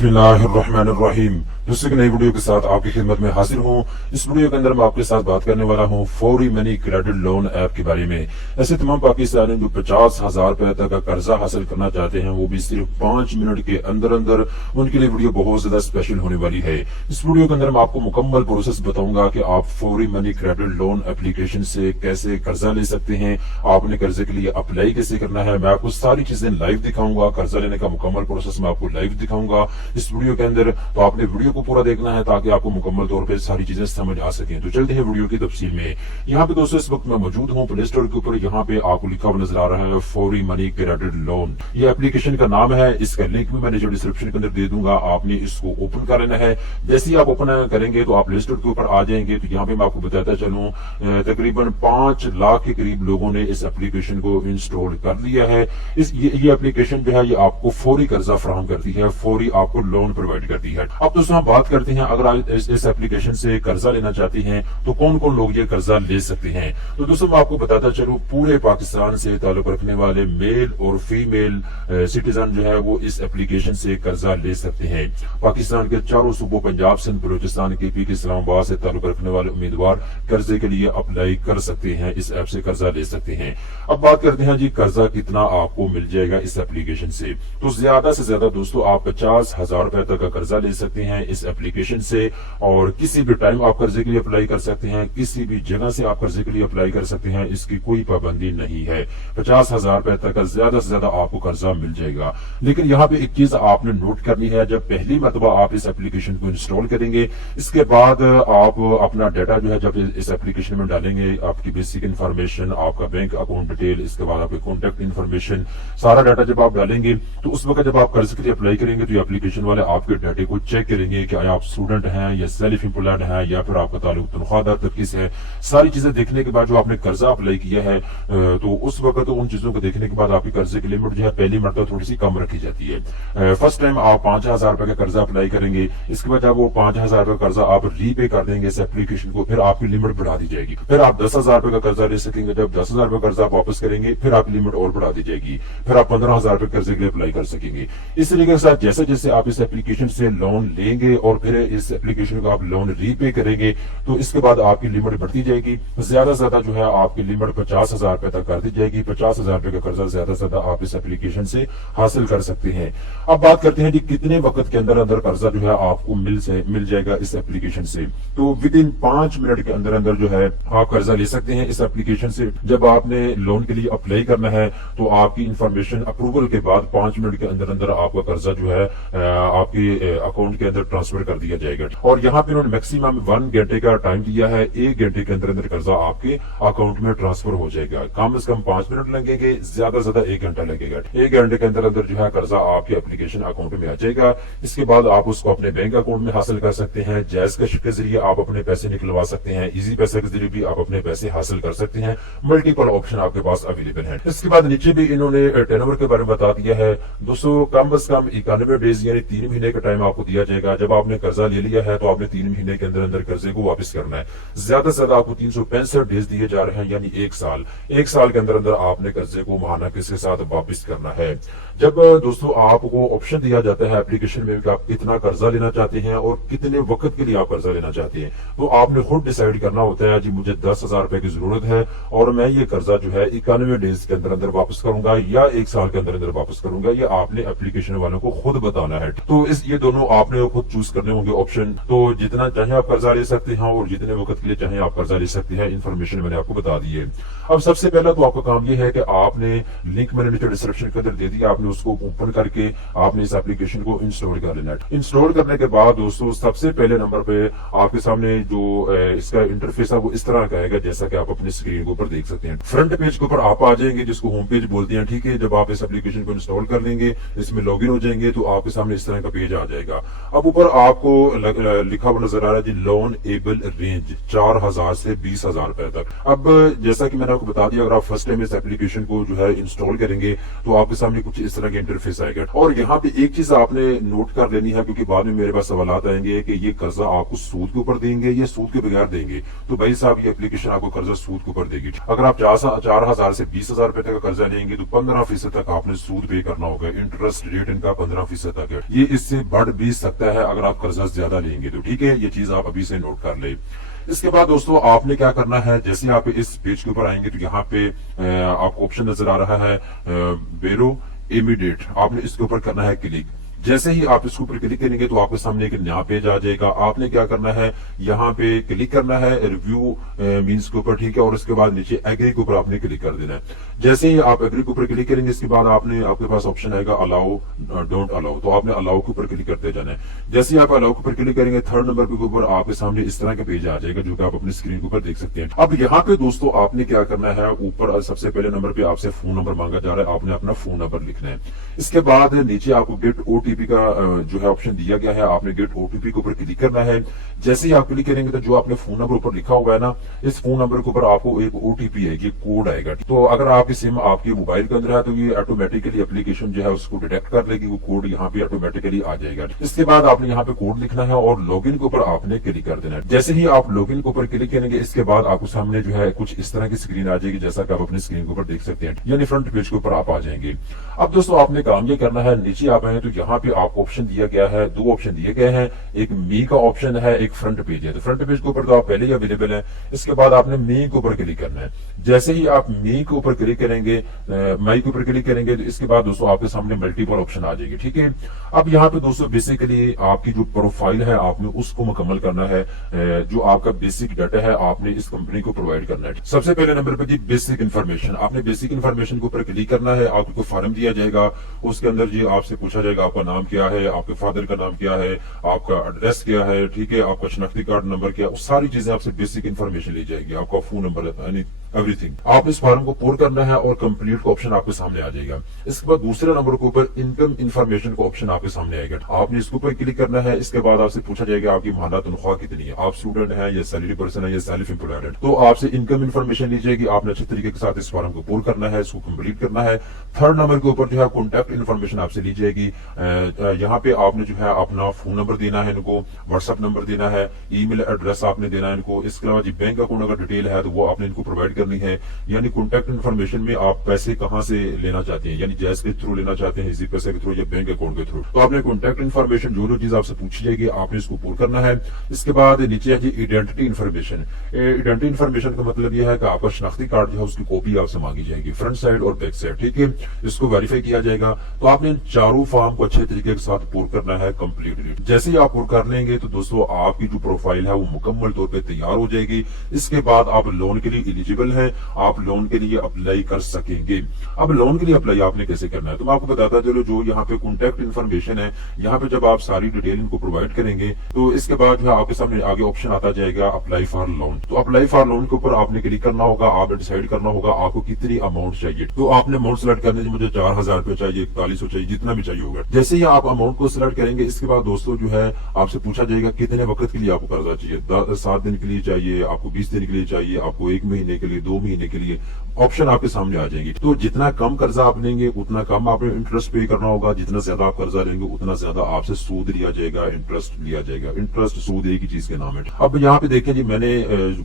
बिस्मिल्लाहिर्रहमानिर्रहीम। दोस्तों की नई वीडियो के साथ आपकी खिदमत में हाजिर हूँ। इस वीडियो के अंदर मैं आपके साथ बात करने वाला हूँ फौरी मनी क्रेडिट लोन ऐप के बारे में। ऐसे तमाम पाकिस्तानी जो 50,000 रुपए तक का कर्जा हासिल करना चाहते हैं, वो भी सिर्फ 5 मिनट के अंदर अंदर, उनके लिए वीडियो बहुत ज्यादा स्पेशल होने वाली है। इस वीडियो के अंदर मैं आपको मुकम्मल प्रोसेस बताऊंगा कि आप फौरी मनी क्रेडिट लोन एप्लीकेशन से कैसे कर्जा ले सकते हैं, आपने कर्जे के लिए अप्लाई कैसे करना है। मैं आपको सारी चीजें लाइव दिखाऊंगा, कर्जा लेने का मुकम्मल प्रोसेस मैं आपको लाइव दिखाऊंगा इस वीडियो के अंदर। तो आपने वीडियो को पूरा देखना है ताकि आपको मुकम्मल तौर पे सारी चीजें समझ आ सकें। तो चलते हैं वीडियो की तफसील में। यहाँ पे दोस्तों इस वक्त मैं मौजूद हूँ प्ले स्टोर के ऊपर। यहाँ पे आपको लिखा हुआ नजर आ रहा है फौरी मनी क्रेडिट लोन, ये एप्लीकेशन का नाम है। इसका लिंक भी मैंने जो डिस्क्रिप्शन के अंदर दे दूंगा, आपने इसको ओपन कर लेना है। जैसे ही आप ओपन करेंगे तो आप प्ले स्टोर के ऊपर आ जाएंगे। तो यहाँ पे मैं आपको बताता चलूँ, तकरीबन 5 लाख के करीब लोगों ने इस एप्लीकेशन को इंस्टॉल कर लिया है। ये एप्लीकेशन जो है ये आपको फौरी कर्जा फराहम करती है, फौरी आपको लोन प्रोवाइड करती है। अब दोस्तों हम बात करते हैं, अगर आप इस एप्लीकेशन से कर्जा लेना चाहते हैं तो कौन कौन लोग ये कर्जा ले सकते हैं। तो दोस्तों मैं आपको बताता चलूं, पूरे पाकिस्तान से ताल्लुक रखने वाले मेल और फीमेल सिटीजन जो है वो इस एप्लीकेशन से कर्जा ले सकते हैं। पाकिस्तान के चारों सूबों पंजाब, सिंध, बलूचिस्तान, केपी के इस्लामाबाद से ताल्लुक रखने वाले उम्मीदवार कर्जे के लिए अप्लाई कर सकते हैं, इस ऐप से कर्जा ले सकते हैं। अब बात करते हैं जी कर्जा कितना आपको मिल जाएगा इस एप्लीकेशन से। तो ज्यादा से ज्यादा दोस्तों आप 50,000 रुपए तक का कर्जा ले सकते हैं इस एप्लीकेशन से, और किसी भी टाइम आप कर्जे के लिए अप्लाई कर सकते हैं, किसी भी जगह से आप कर्जे के लिए अप्लाई कर सकते हैं, इसकी कोई पाबंदी नहीं है। 50,000 रुपए तक का ज्यादा से ज्यादा आपको कर्जा मिल जाएगा। लेकिन यहाँ पे एक चीज आपने नोट करनी है, जब पहली मरतबा आप इस एप्लीकेशन को इंस्टॉल करेंगे, इसके बाद आप अपना डाटा जो है जब इस एप्लीकेशन में डालेंगे, आपकी बेसिक इन्फॉर्मेशन, आपका बैंक अकाउंट डिटेल, इसके बाद आपकी कॉन्टेक्ट इन्फॉर्मेशन, सारा डाटा जब आप डालेंगे तो उस वक्त जब आप कर्ज के लिए अप्लाई करेंगे तो एप्लीकेशन वाले आपके डाटे को चेक करेंगे कि आप स्टूडेंट हैं या सेल्फ एम्प्लॉयड हैं या फिर आपका ताल्लुक तनख्वाहदार तबके से है। सारी चीजें देखने के बाद जो आपने कर्जा अप्लाई किया है, तो उस वक्त उन चीजों को देखने के बाद आपकी कर्जे की लिमिट जो है पहली मरतबा थोड़ी सी कम रखी जाती है। फर्स्ट टाइम आप 5,000 रुपए का कर्जा अप्लाई करेंगे, इसके बाद जब वो 5,000 रुपए कर्जा आप रीपे कर देंगे इस एप्लीकेशन को, फिर आपकी लिमिट बढ़ा दी जाएगी। फिर आप 10,000 रुपए का कर्जा ले सकेंगे। जब 10,000 रुपए कर्जा आप वापस करेंगे फिर आपकी लिमिट और बढ़ा दी जाएगी। फिर आप 15,000 रुपए कर्जे के लिए अप्लाई कर सकेंगे। इस तरीके के साथ जैसे जैसे आप इस एप्लीकेशन से लोन लेंगे और फिर इस एप्लीकेशन को आप लोन रीपे करेंगे तो इसके बाद आपकी लिमिट बढ़ती जाएगी। ज्यादा से ज्यादा जो है आपकी लिमिट 50,000 रुपए तक कर दी जाएगी। 50,000 रुपए का कर्जा ज्यादा से ज्यादा आप इस एप्लीकेशन से हासिल कर सकते हैं। अब बात करते हैं कि कितने वक्त के अंदर अंदर कर्जा जो है आपको मिल जाएगा इस एप्लीकेशन से। तो विद इन 5 मिनट के अंदर अंदर जो है आप कर्जा ले सकते हैं इस एप्लीकेशन से। जब आपने लोन के लिए अप्लाई करना है तो आपकी इंफॉर्मेशन अप्रूवल के बाद 5 मिनट के अंदर अंदर आपका कर्जा जो है आपके अकाउंट के अंदर ट्रांसफर कर दिया जाएगा। और यहाँ पे उन्होंने मैक्सिमम 1 घंटे का टाइम दिया है, 1 घंटे के अंदर अंदर कर्जा आपके अकाउंट में ट्रांसफर हो जाएगा। कम से कम 5 मिनट लगेंगे, ज्यादा से ज्यादा 1 घंटा लगेगा। 1 घंटे के अंदर अंदर जो है कर्जा आपके एप्लीकेशन अकाउंट में आ जाएगा। इसके बाद आप उसको अपने बैंक अकाउंट में हासिल कर सकते हैं। जैज कैश के जरिए आप अपने पैसे निकलवा सकते हैं, इजी पैसे के जरिए भी आप अपने पैसे हासिल कर सकते हैं। मल्टीपल ऑप्शन आपके पास अवेलेबल है। इसके बाद नीचे भी इन्होंने टेनवर के बारे में बता दिया है। दोस्तों कम से कम 91 डेज यानी 3 महीने का टाइम आपको दिया जाएगा। जब आपने कर्जा ले लिया है तो आपने 3 महीने के अंदर अंदर कर्जे को वापस करना है। ज्यादा से ज्यादा आपको 365 डेज दिए जा रहे हैं, यानी 1 साल। 1 साल के अंदर अंदर आपने कर्जे को माहाना किसके साथ वापस करना है। जब दोस्तों आपको ऑप्शन दिया जाता है एप्लीकेशन में कि आप कितना कर्जा लेना चाहते हैं और कितने वक्त के लिए आप कर्जा लेना चाहते हैं, तो आपने खुद डिसाइड करना होता है जी मुझे 10,000 रुपए की जरूरत है और मैं ये कर्जा जो है 91 डेज के अंदर अंदर वापस करूंगा या 1 साल के अंदर अंदर वापस करूंगा। ये आपने एप्लीकेशन वालों को खुद बताना है। तो ये दोनों आपने खुद चूज करने होंगे ऑप्शन। तो जितना चाहे आप कर्जा ले सकते हैं और जितने वक्त के लिए चाहे आप कर्जा ले सकते हैं। इन्फॉर्मेशन मैंने आपको बता दी है। अब सबसे पहला तो आपका काम यह है कि आपने लिंक मैंने नीचे डिस्क्रिप्शन के अंदर दे दिया, आपने उसको ओपन करके आपने इस एप्लीकेशन को इंस्टॉल कर लेना है। इंस्टॉल करने के बाद दोस्तों सबसे पहले नंबर पे आपके सामने जो इसका इंटरफेस है वो इस तरह का आएगा, जैसा कि आप अपनी स्क्रीन के ऊपर देख सकते हैं। फ्रंट पेज के ऊपर आप आ जाएंगे, जिसको होम पेज बोलते हैं। ठीक है, जब आप इस एप्लीकेशन को इंस्टॉल कर लेंगे, इसमें लॉगिन हो जाएंगे तो आपके सामने इस तरह का पेज आ जाएगा। अब ऊपर आपको लिखा हुआ नजर आ रहा है जी लोन एबल रेंज 4,000 से 20,000 रुपए तक। अब जैसा कि मैंने आपको बता दिया, अगर आप फर्स्ट टाइम इस एप्लीकेशन को जो है इंस्टॉल करेंगे तो आपके सामने कुछ इस तरह की इंटरफेस आएगा। और यहाँ पे एक चीज आपने नोट कर लेनी है, क्योंकि बाद में मेरे पास सवाल आएंगे कि ये कर्जा आपको सूद के ऊपर देंगे या सूद के बगैर देंगे। तो भाई साहब, ये एप्लीकेशन आपको कर्जा सूद के ऊपर देगी। अगर आप 4,000 से 20,000 रुपए तक का कर्जा लेंगे तो 15% तक आपने सूद पे करना होगा। इंटरेस्ट रेट इनका 15% तक है। ये इससे बढ़ भी सकता है अगर आप कर्जा ज्यादा लेंगे तो। ठीक है, ये चीज आप अभी से नोट कर ले। इसके बाद दोस्तों आपने क्या करना है, जैसे आप इस पेज के ऊपर आएंगे तो यहाँ पे आपको ऑप्शन नजर आ रहा है बेरो इमीडिएट। आपने इसके ऊपर करना है क्लिक। जैसे ही आप इसके ऊपर क्लिक करेंगे तो आपके सामने एक नया पेज आ जाएगा। आपने क्या करना है, यहाँ पे क्लिक करना है रिव्यू मीन्स के ऊपर। ठीक है, और इसके बाद नीचे एग्री के ऊपर आपने क्लिक कर देना है। जैसे ही आप एग्री के ऊपर क्लिक करेंगे, इसके बाद आपके पास ऑप्शन आएगा अलाउ डोंट अलाउ। तो आपने अलाउ के ऊपर क्लिक करते जाना है। जैसे ही आप अलाउ के ऊपर क्लिक करेंगे, थर्ड नंबर के ऊपर आपके सामने इस तरह का पेज आ जाएगा, जो कि आप अपनी स्क्रीन के ऊपर देख सकते हैं। अब यहाँ पे दोस्तों आपने क्या करना है, ऊपर सबसे पहले नंबर पे आपसे फोन नंबर मांगा जा रहा है। आपने अपना फोन नंबर लिखना है। इसके बाद नीचे आपको गेट ओटीपी का जो है ऑप्शन दिया गया है। आपने गेट ओटीपी के ऊपर क्लिक करना है। जैसे ही आप क्लिक करेंगे तो जो आपने फोन नंबर ऊपर लिखा हुआ है ना, इस फोन नंबर के ऊपर आपको एक ओटीपी है, ये कोड आएगा। तो अगर आपकी सिम आपकी मोबाइल के अंदर है तो ये ऑटोमेटिकली एप्लीकेशन जो है उसको डिटेक्ट कर लेगी, वो कोड यहाँ पे ऑटोमेटिकली आ जाएगा। इसके बाद आपने यहाँ पे कोड लिखना है और लॉगिन के ऊपर आपने क्लिक कर देना है। जैसे ही आप लॉगिन के ऊपर क्लिक करेंगे, इसके बाद आपको सामने जो है कुछ इस तरह की स्क्रीन आ जाएगी, जैसा कि आप अपनी स्क्रीन के ऊपर देख सकते हैं, यानी फ्रंट पेज के ऊपर आप आ जाएंगे। अब दोस्तों आपने काम ये करना है, नीचे आप आए तो यहाँ पे आपको ऑप्शन दिया गया है, दो ऑप्शन दिए गए हैं। एक मी का ऑप्शन है, एक फ्रंट पेज है। तो फ्रंट पेज के ऊपर तो आप पहले ही अवेलेबल है। इसके बाद आपने मी के ऊपर क्लिक करना है। जैसे ही आप मी के ऊपर क्लिक करेंगे, माई के ऊपर क्लिक करेंगे, तो इसके बाद दोस्तों आपके सामने मल्टीपल ऑप्शन आ जाएगी। ठीक है, अब यहाँ पे दोस्तों बेसिकली आपकी जो प्रोफाइल है आपने उसको मुकम्मल करना है। जो आपका बेसिक डाटा है आपने इस कंपनी को प्रोवाइड करना है। सबसे पहले नंबर पे जी बेसिक इन्फॉर्मेशन। आपने बेसिक इन्फॉर्मेशन के ऊपर क्लिक करना है। आपको फॉर्म दिया जाएगा, उसके अंदर जी आपसे पूछा जाएगा आपका नाम क्या है, आपके फादर का नाम क्या है, आपका एड्रेस क्या है, ठीक है, आपका शनाख्ती कार्ड नंबर क्या है, सारी चीजें आपसे बेसिक इन्फॉर्मेशन ली जाएगी। आपका फोन नंबर यानी एवरीथिंग। आप इस फॉर्म को पूर्ण करना है और कंप्लीट का ऑप्शन आपके सामने आ जाएगा। इसके बाद दूसरे नंबर के ऊपर इनकम इन्फॉर्मेशन का ऑप्शन आपके सामने आएगा। आपने इसके ऊपर क्लिक करना है। इसके बाद आपसे पूछा जाएगा आपकी माहाना तनख्वाह कितनी है, आप स्टूडेंट है या सैलरी पर्सन है या सेल्फ एम्प्लॉयड है। तो आपसे इनकम इन्फॉर्मेशन ली जाएगी। आपने अच्छे तरीके के साथ इस फॉर्म को पूर्ण करना है, इसको कंप्लीट करना है। थर्ड नंबर के ऊपर जो है कॉन्टैक्ट इन्फॉर्मेशन आपसे ली जाएगी। यहाँ पे आपने जो है अपना फोन नंबर देना है इनको, व्हाट्सएप नंबर देना है, ईमेल एड्रेस आपने देना है इनको। इसके अलावा जी बैंक अकाउंट अगर डिटेल है तो वो आपने इनको प्रोवाइड करनी है। यानी कॉन्टैक्ट इन्फॉर्मेशन में आप पैसे कहां से लेना चाहते हैं, यानी जैस के थ्रू लेना चाहते हैं, इसी पैसे के थ्रू या बैंक अकाउंट के थ्रू। तो आपने कॉन्टैक्ट इन्फॉर्मेशन जो चीज आपसे पूछी जाएगी आपने इसको पूरा करना है। इसके बाद नीचे है जी आइडेंटिटी इन्फॉर्मेशन। आइडेंटिटी इन्फॉर्मेशन का मतलब यह है कि आपका शनाख्ती कार्ड जो है उसकी कॉपी आपसे मांगी जाएगी, फ्रंट साइड और बैक साइड। ठीक है, इसको वेरीफाई किया जाएगा। तो आपने चारों फॉर्म को अच्छे तरीके के साथ पूरा करना है कंप्लीटली। जैसे ही आप पूरा कर लेंगे तो दोस्तों आपकी जो प्रोफाइल है वो मुकम्मल तौर पर तैयार हो जाएगी। इसके बाद आप लोन के लिए एलिजिबल हैं, आप लोन के लिए अप्लाई कर सकेंगे। अब लोन के लिए अप्लाई आपने कैसे करना है तो मैं आपको बताता चलो। जो यहाँ पे कॉन्टैक्ट इन्फॉर्मेशन है, यहाँ पे जब आप सारी डिटेल इनको प्रोवाइड करेंगे तो इसके बाद जो है आपके सामने आगे ऑप्शन आता जाएगा अप्लाई फॉर लोन। तो अप्लाई फॉर लोन के ऊपर आपने क्लिक करना होगा। आपने डिसाइड करना होगा आपको कितनी अमाउंट चाहिए। तो आपने अमाउंट सेलेक्ट करने मुझे 4,000 रुपए चाहिए, 4100 चाहिए, जितना भी चाहिए होगा। जैसे ही आप अमाउंट को सिलेक्ट करेंगे, इसके बाद दोस्तों जो है आपसे पूछा जाएगा कितने वक्त के लिए आपको कर्जा चाहिए। 7 दिन के लिए चाहिए, आपको 20 दिन के लिए चाहिए, आपको 1 महीने के लिए, 2 महीने के लिए, ऑप्शन आपके सामने आ जाएंगे। तो जितना कम कर्जा आप लेंगे उतना कम आपने इंटरेस्ट पे करना होगा, जितना ज्यादा आप कर्जा लेंगे उतना ज्यादा आपसे सूद लिया जाएगा, इंटरेस्ट लिया जाएगा। इंटरेस्ट सूद एक ही चीज के नाम है। अब यहाँ पे देखें जी, मैंने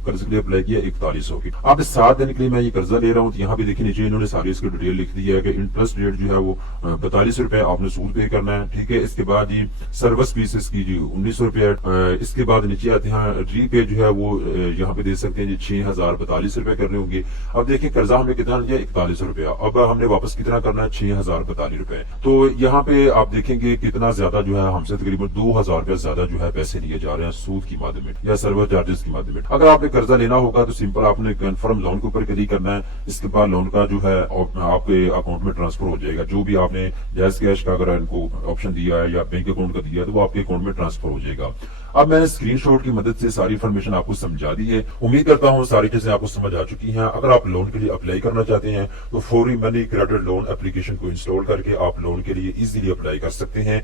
कर्ज के लिए अप्लाई किया 4100 की। अब 7 दिन के लिए मैं ये कर्जा ले रहा हूँ। यहाँ पे देखिए नीचे इन्होंने सारी इसकी डिटेल लिख दी है कि इंटरेस्ट रेट जो है वो 42 रुपए आपने सूद पे करना है। ठीक है, इसके बाद जी सर्विस फीस इसकी जी 1900 रुपए। इसके बाद नीचे आते हैं रीपे जो है वो यहाँ पे दे सकते हैं जी 6042 रुपए करने होंगे। अब देखिए कर्जा हमने कितना लिया 4100 रुपया, अब हमने वापस कितना करना है 6042 रुपए। तो यहाँ पे आप देखेंगे कितना ज्यादा जो है हमसे तकरीबन 2000 रुपया ज्यादा जो है पैसे लिए जा रहे हैं सूद की माध्यम में या सर्विस चार्जेस की माध्यम में। अगर आपने कर्जा लेना होगा तो सिंपल आपने कन्फर्म लोन के ऊपर क्लिक करना है। इसके बाद लोन का जो है आपके अकाउंट में ट्रांसफर हो जाएगा। जो भी आपने जैस कैश का अगर इनको ऑप्शन दिया है या बैंक अकाउंट का दिया है तो वो आपके अकाउंट में ट्रांसफर हो जाएगा। अब मैंने स्क्रीनशॉट की मदद से सारी इन्फॉर्मेशन आपको समझा दी है। उम्मीद करता हूँ सारी चीजें आपको समझ आ चुकी हैं। अगर आप लोन के लिए अप्लाई करना चाहते हैं तो फौरी मनी क्रेडिट लोन एप्लीकेशन को इंस्टॉल करके आप लोन के लिए इजीली अप्लाई कर सकते हैं।